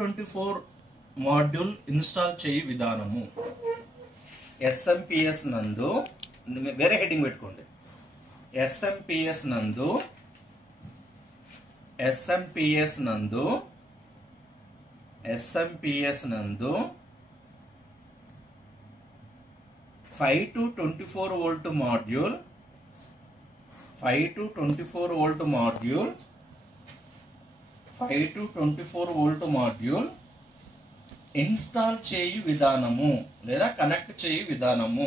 24 module install చేయి విధానము. SMPS నందు వేరే హెడ్డింగ్ పెట్టుకోండి. SMPS నందు 5 to 24 volt module 5 to 24 volt module install చేయు విధానము లేదా కనెక్ట్ చేయు విధానము.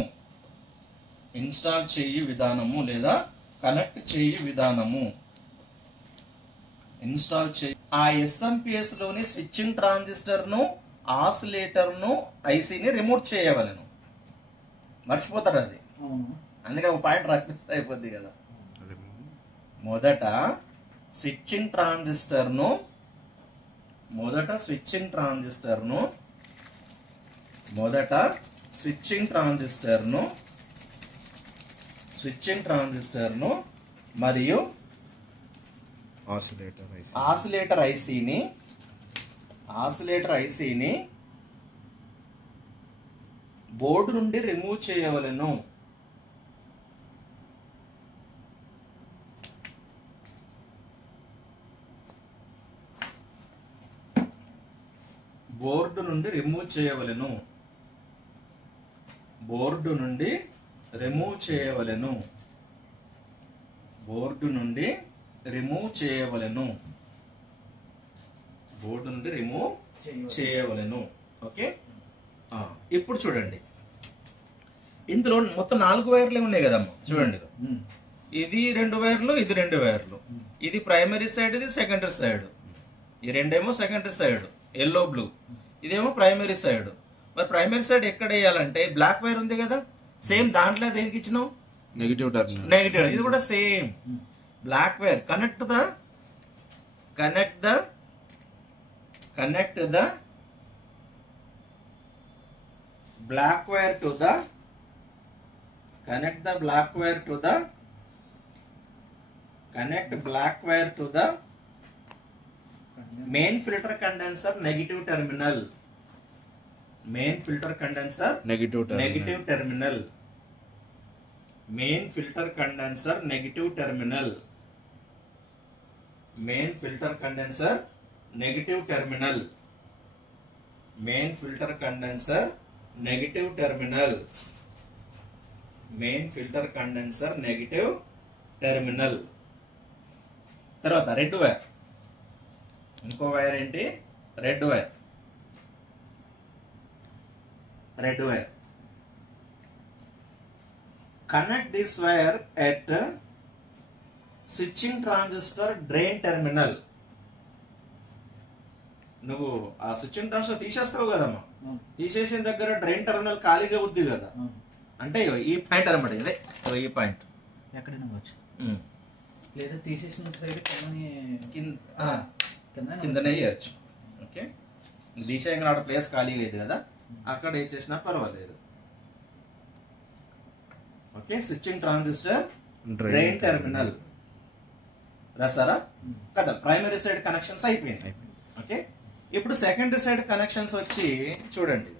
ఇన్స్టాల్ చేయు విధానము లేదా కనెక్ట్ చేయు విధానము. ఇన్స్టాల్ చేయి. ఆ SMPS లోని స్విచ్చింగ్ ట్రాన్సిస్టర్ ను, ఆసిలేటర్ ను, ఐసీని రిమూవ్ చేయవలెను. మర్చిపోతారు అది, అందుకే ఒక పాయింట్ రాపిస్తే అయిపోద్ది కదా. మొదట స్విచ్చింగ్ ట్రాన్సిస్టర్ ను మరియు ఆసిలేటర్ ఐసీని బోర్డు నుండి రిమూవ్ చేయవలెను. బోర్డు నుండి రిమూవ్ చేయవలెను. బోర్డు నుండి రిమూవ్ చేయవలెను. బోర్డు నుండి రిమూవ్ చేయవలెను. బోర్డు నుండి రిమూవ్ చేయవలెను. ఓకే, ఇప్పుడు చూడండి, ఇందులో మొత్తం 4 వైర్లే ఉన్నాయి కదమ్మా. చూడండి, ఇది 2 వైర్లు, ఇది 2 వైర్లు, ఇది ప్రైమరీ సైడ్, ఇది సెకండరీ సైడ్. ఈ రెండేమో సెకండరీ సైడ్ ఎల్లో బ్లూ, ఇదేమో ప్రైమరీ సైడ్. మరి ప్రైమరీ సైడ్ ఎక్కడ వేయాలంటే బ్లాక్ వైర్ ఉంది కదా, సేమ్ దాంట్లో దేనికి ఇచ్చినావు, నెగిటివ్. ఇది కూడా same black wire. Connect the black wire to the connect black wire to the main filter condenser negative terminal. Main filter condenser negative terminal. Main filter condenser negative terminal. Main filter condenser negative terminal. Main filter condenser negative terminal. Main filter condenser negative terminal. తర్వాత red wire. ఇంకో wire ఏంటి, red wire. Connect this wire at switching transistor drain terminal. నువ్వు ఆ switching transistor తీసేస్తావు కదమ్మా, తీసేసిన దగ్గర drain terminal ఖాళీగా ఉంది కదా, అంటే ఈ పాయింట్ అనమాట. ఇదే ఈ పాయింట్ ఎక్కడైనా వచ్చు, లేదా తీసేసిన సైడ్ కిందనే వేయచ్చు. ఓకే, తీసేయంగా ఆడ ప్లేస్ ఖాళీ లేదు కదా, అక్కడ ఏం చేసినా పర్వాలేదు. Okay, switching transistor drain terminal రాసారా కదా. ప్రైమరీ సైడ్ కనెక్షన్స్ అయిపోయింది. ఓకే, ఇప్పుడు సెకండరీ సైడ్ కనెక్షన్స్ వచ్చి చూడండి,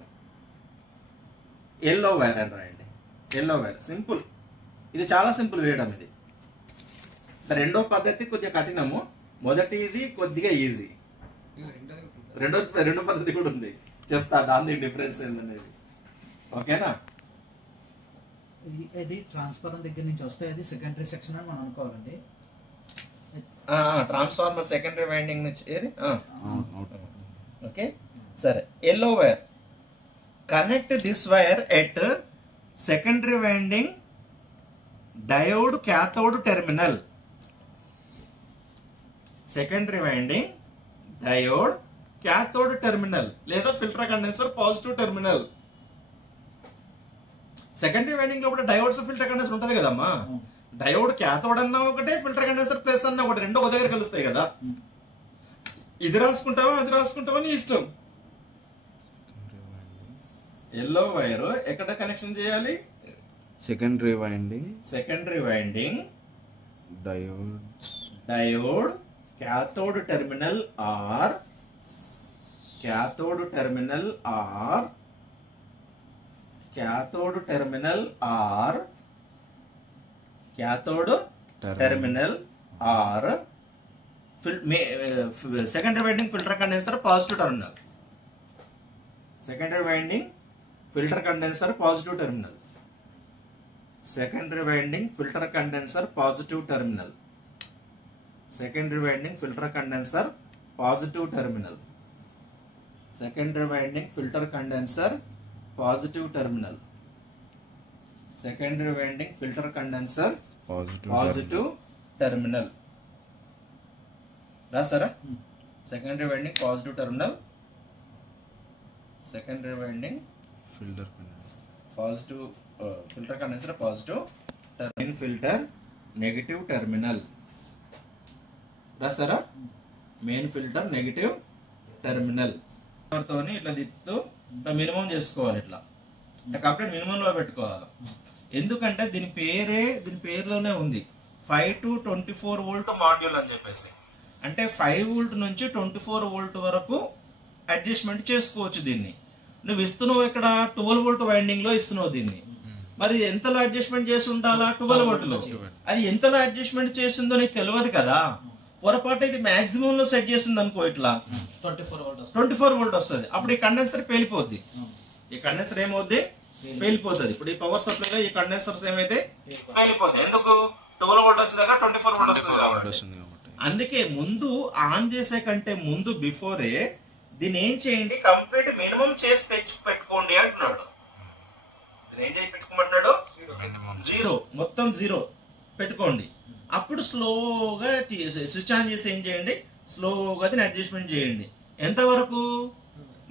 ఎల్లో వైర్ అని రాయండి. ఎల్లో వైర్ సింపుల్, ఇది చాలా సింపుల్ వేయడం. ఇది రెండో పద్ధతి కొద్దిగా కఠినము, మొదటిది కొద్దిగా ఈజీ. రెండో పద్ధతి కూడా ఉంది, చెప్తా దాని డిఫరెన్స్ ఏందనేది. ఓకేనా, ఇది ట్రాన్స్ఫార్మర్ దగ్గర నుంచి వస్తే అది సెకండరీ సెక్షన్ అని మనం అనుకోవాలండి. ట్రాన్స్ఫార్మర్ సెకండరీ వైండింగ్ నుంచి ఏది. ఓకే, సరే. Yellow wire, connect this wire at secondary winding diode cathode terminal. Secondary winding diode cathode terminal లేదా filter condenser positive terminal. Secondary winding లో కూడా డయోడ్స్ ఫిల్టర్ కండెన్సర్ ఉంటది కదమ్మా. డయోడ్ క్యాథోడ్ అన్నా ఒకటే, ఫిల్టర్ కండెన్సర్ ప్లస్ అన్నా ఒకటి, రెండో ఒక దగ్గర కలుస్తాయి కదా. ఇది రాసుకుంటావా అది రాసుకుంటావా నీ ఇష్టం. ఎల్లో వైర్ ఎక్కడ కనెక్షన్ చేయాలి, secondary winding diode cathode terminal or cathode terminal or secondary winding filter condenser positive terminal. Secondary winding filter condenser positive terminal. Secondary winding filter condenser positive terminal. Secondary winding filter condenser positive terminal. Secondary winding filter condenser positive terminal. Secondary winding filter condenser positive terminal. రాసారా? Secondary winding positive terminal, secondary winding positive filter condenser positive, main filter negative terminal. రాసారా? Main filter negative terminal తోని ఇట్లా తిప్పుతూ ఇట్లా minimum చేసుకోవాలి. ఇట్లా complete మినిమంలో పెట్టుకోవాలి. ఎందుకంటే దీని పేరులోనే ఉంది 5 to 24 వోల్ట్ మాడ్యూల్ అని చెప్పేసి. అంటే 5 వోల్ట్ నుంచి 24 వోల్ట్ వరకు అడ్జస్ట్మెంట్ చేసుకోవచ్చు. దీన్ని నువ్వు ఇస్తున్నావు ఇక్కడ 12 వోల్ట్ వైండింగ్ లో ఇస్తున్నావు దీన్ని. మరి ఎంతలో అడ్జస్ట్మెంట్ చేసి ఉండాలా? 12 వోల్ట్ లో. అది ఎంతలో అడ్జస్ట్మెంట్ చేసిందో నీకు తెలియదు కదా. పొరపాటు ఇది మాక్సిమం లో సెట్ చేసింది అనుకో, ఇట్లా 24 వోల్ట్ వస్తుంది. అప్పుడు ఈ కండెన్సర్ పేలిపోద్ది. ఈ కండెన్సర్ ఏమవుద్ది? పేలిపోతుంది. ఇప్పుడు ఈ పవర్ సప్లైలో ఈ కండెన్సర్స్ ఏమైతే పేలిపోతాయి. ఎందుకు? 12 వోల్ట్ వచ్చేదాకా 24 వోల్ట్ వస్తుంది కాబట్టి. అందుకే ముందు ఆన్ చేసే కంటే ముందు బిఫోరే దీన్ని ఏం చేయండి, కంప్లీట్ మినిమం చేసి పెట్టుకోండి అంటున్నాడు. దీన్ని ఏం చేసి పెట్టుకోమంటున్నాడు? 0, మొత్తం 0 పెట్టుకోండి. అప్పుడు స్లోగా స్విచ్ ఆన్ చేసి ఏం చేయండి, స్లోగా దీన్ని అడ్జస్ట్మెంట్ చేయండి. ఎంతవరకు?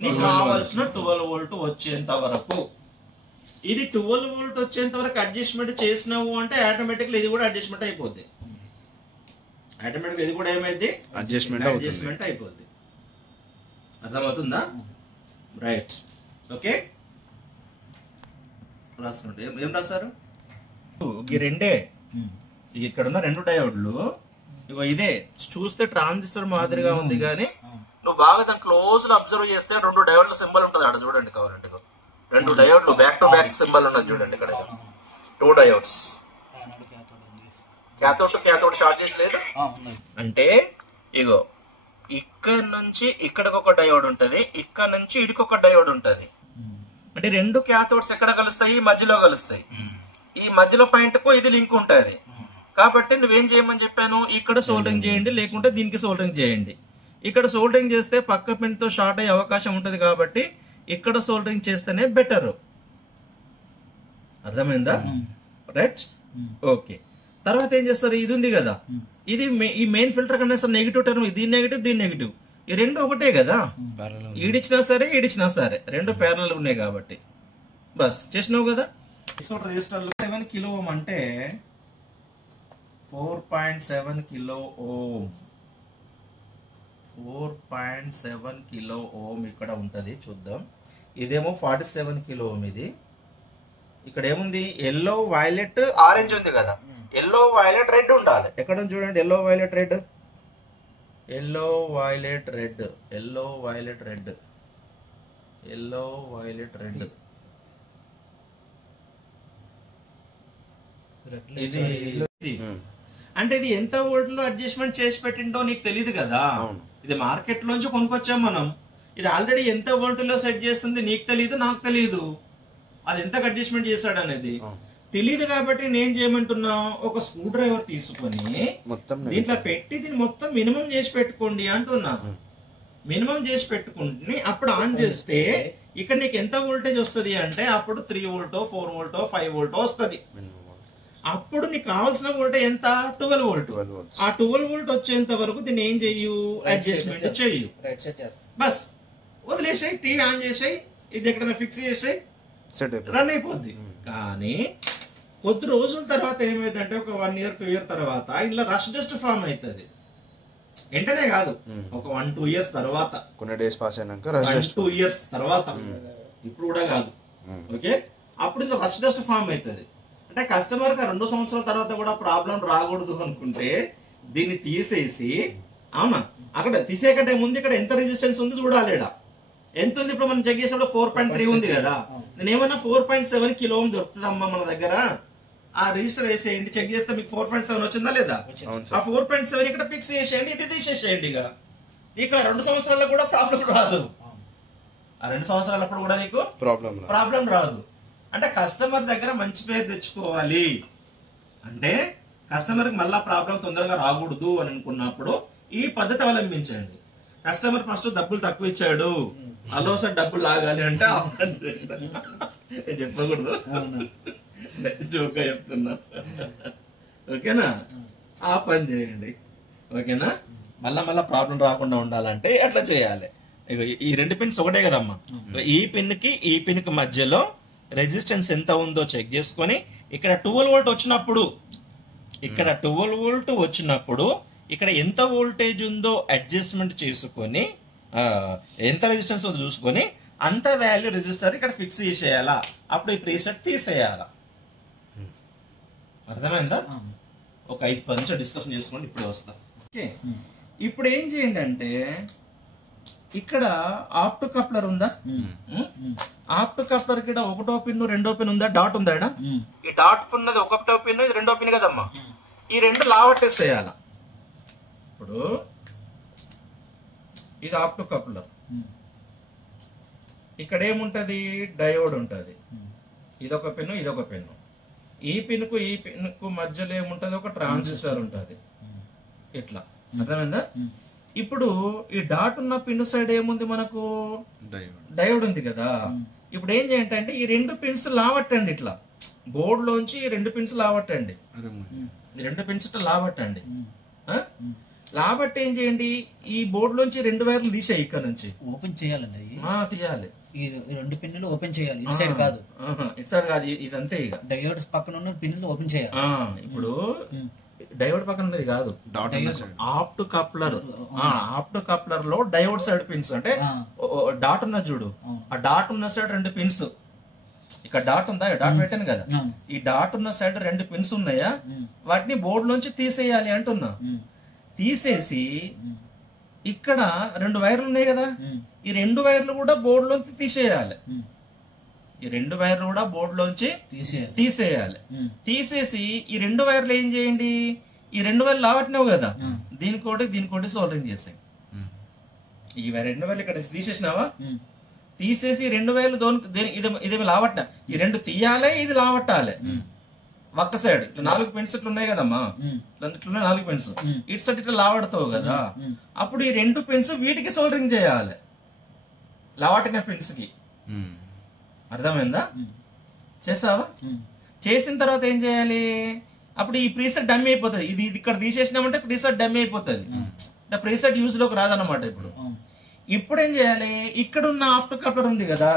నీకు కావాల్సిన 12 వోల్ట్ వచ్చేంత వరకు. ఇది 12 వోల్ట్ వచ్చేంత వరకు అడ్జస్ట్మెంట్ చేసినావు అంటే ఆటోమేటిక్లీ ఇది కూడా అడ్జస్ట్మెంట్ అయిపోద్ది. ఆటోమేటిక్గా ఇది కూడా ఏమైంది? అడ్జస్ట్మెంట్ అయిపోద్ది. అర్థమవుతుందా? రైట్. ఓకే, రాసుకుంటే ఏం రాశారు? ఈ రెండే, ఇక్కడ ఉన్న 2 డయోడ్లు. ఇగో ఇదే చూస్తే ట్రాన్సిస్టర్ మాదిరిగా ఉంది, కానీ నువ్వు బాగా దాని క్లోజ్ లో అబ్జర్వ్ చేస్తే 2 డయోడ్ల సింబల్ ఉంటుంది అక్కడ చూడండి. కావాలంటే 2 డయోడ్లు బ్యాక్ టు బ్యాక్ సింబల్ ఉన్నది చూడండి. ఇక్కడ 2 diodes, cathode to cathode short లేదు. అంటే ఇగో ఇక్కడ నుంచి ఇక్కడికి ఒక డయోడ్ ఉంటది, ఇక్కడ నుంచి ఇడికి ఒక డయోడ్ ఉంటది. అంటే 2 క్యాథోడ్స్ ఎక్కడ కలుస్తాయి? మధ్యలో కలుస్తాయి. ఈ మధ్యలో పాయింట్ కు ఇది లింక్ ఉంటది. కాబట్టి నువ్వేం చేయమని చెప్పాను? ఇక్కడ సోల్డరింగ్ చేయండి, లేకుంటే దీనికి సోల్డరింగ్ చేయండి. ఇక్కడ సోల్డరింగ్ చేస్తే పక్క పిన్ తో షార్ట్ అయ్యే అవకాశం ఉంటది, కాబట్టి ఇక్కడ సోల్డరింగ్ చేస్తేనే బెటర్. అర్థమైందా? రైట్. ఓకే, తర్వాత ఏం చేస్తారు? ఇది ఉంది కదా, ఇది ఈ main filter condenser negative term, దీని నెగిటివ్ దీని నెగిటివ్, ఈ 2 ఒకటే కదా. ఈడిచ్చినా సరే ఈడిచ్చినా సరే 2 ప్యారలల్ ఉన్నాయి కాబట్టి బస్ చేసినావు కదా. రెసిస్టర్లు 7 కిలో ఓం అంటే 4.7 కిలో ఓం, 4.7 కిలో ఓం ఇక్కడ ఉంటది. చూద్దాం. ఇదేమో 47 కిలో ఓం. ఇది ఇక్కడ ఏముంది? ఎల్లో, వైలెట్, ఆరెంజ్ ఉంది కదా. ఎల్లో, వైలెట్, రెడ్ ఉండాలి. ఎక్కడ చూడండి, yellow, violet, red, yellow, violet, red, yellow, violet, red, yellow, violet, red. ఇది అంటే ఇది ఎంత వోల్ట్ లో అడ్జస్ట్మెంట్ చేసి పెట్టిండో నీకు తెలియదు కదా. ఇది మార్కెట్ లోంచి కొనుక్కొచ్చాం మనం. ఇది ఆల్రెడీ ఎంత వోల్ట్ లో సెట్ చేస్తుంది నీకు తెలియదు, నాకు తెలియదు. అది ఎంత అడ్జస్ట్మెంట్ చేశాడు అనేది తెలియదు. కాబట్టి నేను చేయమంటున్నా, ఒక స్క్రూ డ్రైవర్ తీసుకొని దీంట్లో పెట్టి దీన్ని మొత్తం మినిమం చేసి పెట్టుకోండి అంటున్నా. మినిమం చేసి పెట్టుకుంటే అప్పుడు ఆన్ చేస్తే ఇక్కడ నీకు ఎంత వోల్టేజ్ వస్తుంది అంటే అప్పుడు 3 వోల్టో 4 వోల్టో 5 వోల్టో వస్తుంది. అప్పుడు నీకు కావాల్సిన వోల్టేజ్ ఎంత? 12 వోల్ట్. ఆ 12 వోల్ట్ వచ్చేంత వరకు దీన్ని ఏం చెయ్యు, అడ్జస్ట్మెంట్ చెయ్యు. బస్ వదిలేసాయి, టీవీ ఆన్ చేసాయి, ఇది ఎక్కడైనా ఫిక్స్ చేసాయి, రన్ అయిపోద్ది. కానీ కొద్ది రోజుల తర్వాత ఏమైందంటే ఒక 1 year 2 year తర్వాత ఇంట్లో రష్ డస్ట్ ఫామ్ అవుతుంది. వెంటనే కాదు, ఒక 1-2 years తర్వాత, కొన్ని డేస్ పాస్ అయినాక 1-2 years తర్వాత, ఇప్పుడు కూడా కాదు. ఓకే, అప్పుడు ఇంట్లో రష్ డస్ట్ ఫామ్ అవుతుంది. అంటే కస్టమర్ కి 2 సంవత్సరాల తర్వాత కూడా ప్రాబ్లం రాకూడదు అనుకుంటే దీన్ని తీసేసి, అవునా, అక్కడ తీసేకంటే ముందు ఇక్కడ ఎంత రెసిస్టెన్స్ ఉంది చూడాలి. ఎంత ఉంది ఇప్పుడు మనం చెక్ చేసినప్పుడు 4.3 ఉంది కదా. నేను ఏమన్నా 4.7 కిలో ఓం దొరుకుతుందమ్మా మన దగ్గర, ఆ రిజిస్టర్ వేసేయండి, చెక్ చేస్తే మీకు 4.7 వచ్చిందా లేదా? ఆ 4.7 ఇక్కడ ఫిక్స్ చేసేయండి, ఇది తీసేసేయండి. ఇక 2 సంవత్సరాలకు కూడా ప్రాబ్లం రాదు. ఆ 2 సంవత్సరాలప్పుడు కూడా నీకు ప్రాబ్లం రాదు. అంటే కస్టమర్ దగ్గర మంచి పేరు తెచ్చుకోవాలి అంటే కస్టమర్కి మళ్ళా ప్రాబ్లం తొందరగా రాకూడదు అని అనుకున్నప్పుడు ఈ పద్ధతి అవలంబించండి. కస్టమర్ ఫస్ట్ డబ్బులు తక్కువ ఇచ్చాడు, అలోసారి డబ్బులు లాగాలి అంటే చెప్పకూడదు, జోక్గా చెప్తున్నా. ఓకేనా? ఆ పని చేయండి. ఓకేనా? మళ్ళా ప్రాబ్లం రాకుండా ఉండాలంటే అట్లా చేయాలి. ఈ 2 పిన్స్ ఒకటే కదమ్మా. ఈ పిన్ కి ఈ పిన్ కి మధ్యలో రెసిస్టెన్స్ ఎంత ఉందో చెక్ చేసుకొని ఇక్కడ 12 వోల్ట్ వచ్చినప్పుడు ఇక్కడ ఎంత వోల్టేజ్ ఉందో అడ్జస్ట్మెంట్ చేసుకొని ఎంత రెసిస్టెన్స్ ఉందో చూసుకొని అంత వాల్యూ రెసిస్టర్ ఇక్కడ ఫిక్స్ చేసేయాలా. అప్పుడు ఈ ప్రీసెట్ తీసేయాలా. అర్థమైందా? ఒక 5-10 నిమిషాలు డిస్కషన్ చేసుకోండి, ఇప్పుడే వస్తా. ఓకే, ఇప్పుడు ఏం చేయండి అంటే ఇక్కడ ఆప్టో కప్లర్ ఉందా? ఆప్టో కప్లర్ ఇక్కడ 1వ పిన్ 2వ పిన్ ఉందా? డాట్ ఉందా? ఈ డాట్ ఉన్నది 1వ పిన్, ఇది 2వ పిన్ కదమ్మా. ఈ 2 లావట్టేసేయాల. ఇప్పుడు ఇది ఆప్టో కప్లర్, ఇక్కడ ఏముంటది? డయోడ్ ఉంటది. ఇదొక పిన్, ఇదొక పిన్. ఈ పిన్ కు ఈ పిన్ కు మధ్యలో ఏముంటది? ఒక ట్రాన్సిస్టర్ ఉంటది. ఇట్లా అర్థమైందా? ఇప్పుడు ఈ డాట్ ఉన్న పిన్ సైడ్ ఏముంది? మనకు డయోడ్ ఉంది కదా. ఇప్పుడు ఏం చేయండి అంటే ఈ 2 పిన్స్ లావట్టండి. ఇట్లా బోర్డు లోంచి ఈ 2 పిన్స్ లావట్టండి. ఈ 2 పిన్స్ ఇట్లా లావట్టండి. లాబట్టి ఏం చేయండి? ఈ బోర్డు లోంచి 2 వైర్లు తీసేయి. ఇక్కడ నుంచి ఓపెన్ చేయాలండి, తీయాలి. ఈ 2 పిన్నులు ఓపెన్ చేయాలి. ఇటు సైడ్ కాదు, ఇటు సైడ్ కాదు, ఇదంతే. ఇక డయోడ్ పక్కన ఉన్న పిన్నులు ఓపెన్ చేయాలి. ఇప్పుడు డయోడ్ పక్కన ఉన్నది కాదు, ఆప్టో కప్లర్. ఆప్టో కప్లర్ లో డయోడ్ సైడ్ పిన్స్ అంటే డాట్ ఉన్న చూడు, ఆ డాట్ ఉన్న సైడ్ 2 పిన్స్. ఇక్కడ డాట్ ఉందా? డాట్ పెట్టాను కదా. ఈ డాట్ ఉన్న సైడ్ 2 పిన్స్ ఉన్నాయా? వాటిని బోర్డు నుంచి తీసేయాలి అంటున్నా. తీసేసి ఇక్కడ 2 వైర్లు ఉన్నాయి కదా, ఈ 2 వైర్లు కూడా బోర్డులోంచి తీసేయాలి. ఈ 2 వైర్లు కూడా బోర్డులోంచి తీసేయాలి. తీసేసి ఈ 2 వైర్లు ఏం చేయండి? ఈ 2 వైర్లు లావట్టినావు కదా, దీనికోటి సోల్డరింగ్ చేసాయి. ఈ 2 వైర్లు ఇక్కడ తీసేసినావా? తీసేసి 2 వైర్లు ఇదేమి లావట్టినా, ఈ 2 తీయాలి, ఇది లావట్టాలి. ఒక్క సైడ్ ఇట్లా 4 పిన్స్ ఇట్లా ఉన్నాయి కదమ్మా, ఇట్లా 4 పిన్స్. ఇటు సైడ్ ఇట్లా లావడతావు కదా, అప్పుడు ఈ 2 పిన్స్ వీటికి సోల్డరింగ్ చేయాలి, లావట్టిన పిన్స్ కి. అర్థమైందా? చేసావా? చేసిన తర్వాత ఏం చేయాలి? అప్పుడు ఈ ప్రీసెట్ డమ్మీ అయిపోతుంది. ఇది ఇక్కడ తీసేసినామంటే ప్రీసెట్ డమ్మీ అయిపోతుంది, ప్రీసెట్ యూజ్ లోకి రాదన్నమాట. ఇప్పుడు ఏం చేయాలి? ఇక్కడ ఉన్న ఆప్టో కప్లర్ ఉంది కదా,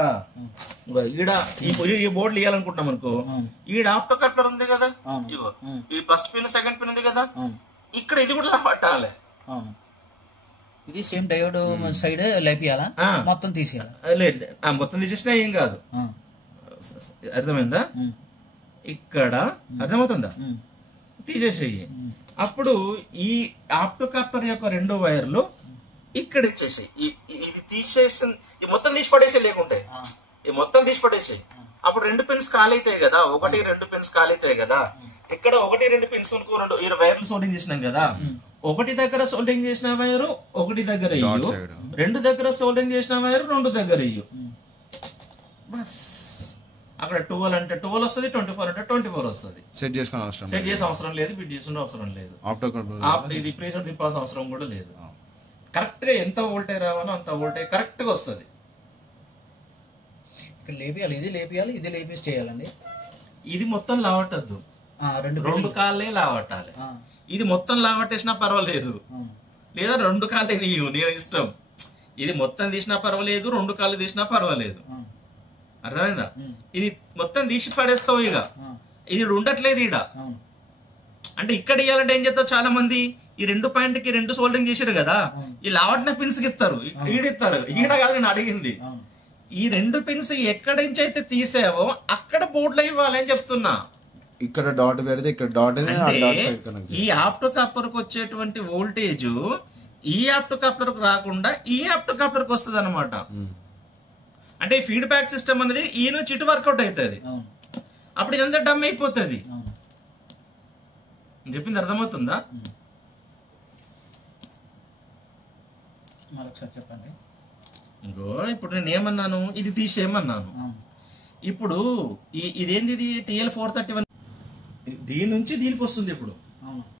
ఈడ ఈ బోర్డు ఇవ్వాలనుకుంటున్నాం అనుకో, ఈడ ఆప్టో కప్లర్ ఉంది కదా, ఈ ఫస్ట్ పిన్ సెకండ్ పిన్ ఉంది కదా, ఇక్కడ ఇది కూడా పట్టాలి. ఇది సేమ్ డయోడ్ సైడ్ లేపియాలా? మొత్తం తీసేయాలి? లేదు, మొత్తం తీసేసినా ఏం కాదు. అర్థమైందా? ఇక్కడ అర్థమవుతుందా? తీసేసేయి. అప్పుడు ఈ ఆప్టో కప్లర్ యొక్క 2 వైర్లు ఇక్కడ ఇచ్చేసాయి. ఇది తీసేసి మొత్తం తీసి పడేసే, లేకుంటే ఈ మొత్తం తీసి పడేసాయి. అప్పుడు 2 పిన్స్ ఖాళీ అవుతాయి కదా, 1-2 పిన్స్ ఖాళీ అవుతాయి కదా. ఇక్కడ 1-2 పిన్స్ 2 వైర్లు సోల్డింగ్ చేసినాం కదా, 1 దగ్గర సోల్డింగ్ చేసిన వైరు 1 దగ్గర ఇయ్యు, 2 దగ్గర సోల్డింగ్ చేసిన వైరు 2 దగ్గర ఇయ్యు. బస్ అక్కడ 12 అంటే 12 వస్తుంది, 24 అంటే 24 వస్తుంది. సెట్ చేసే అవసరం లేదు, బిట్ చేసిన అవసరం లేదు, ఇది ప్రెషర్ తిప్పాల్సిన అవసరం కూడా లేదు. కరెక్ట్ గా ఎంత వోల్టేజ్ రావాలో అంత వోల్టేజ్ కరెక్ట్ గా వస్తుంది. ఇక్కడ లేపియాలి, ఇది లేపియాలి, ఇది లేపేసి చేయాలండి. ఇది మొత్తం లావట్టద్దు, 2 కాళ్ళే లావట్టాలి. ఇది మొత్తం లావట్టేసినా పర్వాలేదు, లేదా 2 కాళ్ళే తీయు, నీ ఇష్టం. ఇది మొత్తం తీసినా పర్వాలేదు, 2 కాళ్ళు తీసినా పర్వాలేదు. అర్థమైందా? ఇది మొత్తం తీసి పడేస్తావు. ఇక ఇది ఉండట్లేదు ఈడ. అంటే ఇక్కడ ఇవ్వాలంటే ఏం చేస్తారు చాలా మంది, ఈ 2 పాయింట్కి 2 సోల్డరింగ్ చేశారు కదా, ఈ లావట్న పిన్స్ కి ఇస్తారు, ఈడిస్తారు. ఈడ కాదు నేను అడిగింది, ఈ 2 పిన్స్ ఎక్కడి నుంచి అయితే తీసావో అక్కడ బోర్డులో ఇవ్వాలి అని చెప్తున్నా. ఇక్కడ డాట్ పెడితే ఇక్కడ డాట్, ఈ ఆప్టో కప్లర్ కు వచ్చేటువంటి వోల్టేజ్ ఈ ఆప్టో కప్లర్ కు రాకుండా ఈ ఆప్టో కప్లర్ కు వస్తుంది అనమాట. అంటే ఫీడ్బ్యాక్ సిస్టమ్ అనేది ఈ నుంచి ఇటు వర్కౌట్ అవుతుంది. అవును అప్పుడు ఇదంతా డమ్ అయిపోతుంది. అవును చెప్పింది అర్థమవుతుందా? మరొకసారి చెప్పండి. ఇంకో ఇప్పుడు నేను ఏమన్నాను, ఇది తీసేయమన్నాను. అవును ఇప్పుడు ఇదేంది, ఇది TL431 దీని నుంచి దీనికి వస్తుంది ఇప్పుడు. అవును